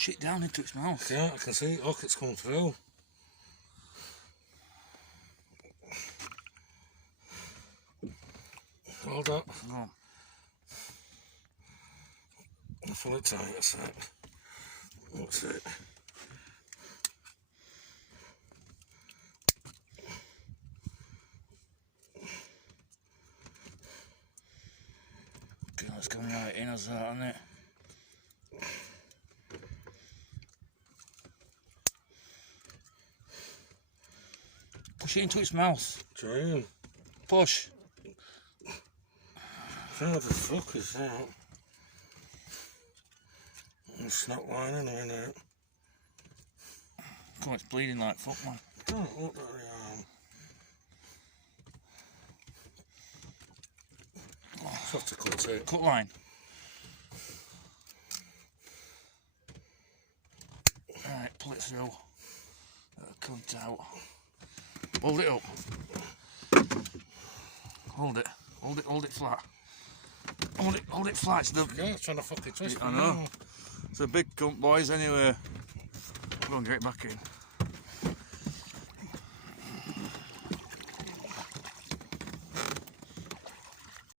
push it down into its mouth. Yeah, I can see it. Look, it's coming through. Hold up. No. I'll pull it tight a sec. That's it. Okay, it's coming right in as that, isn't it? Push it into its mouth. Trying. Push. How the fuck is that? It's not lining in it. Come on, it's bleeding like fuck, man. Don't look at the arm. Just have to cut it. Cut line. Alright, pull it through. That'll come out. Hold it up. Hold it. Hold it flat. Hold it flat. It's the... Yeah, it's trying to fucking twist. I know. It's a big cunt, boys, anyway. Go and get it back in.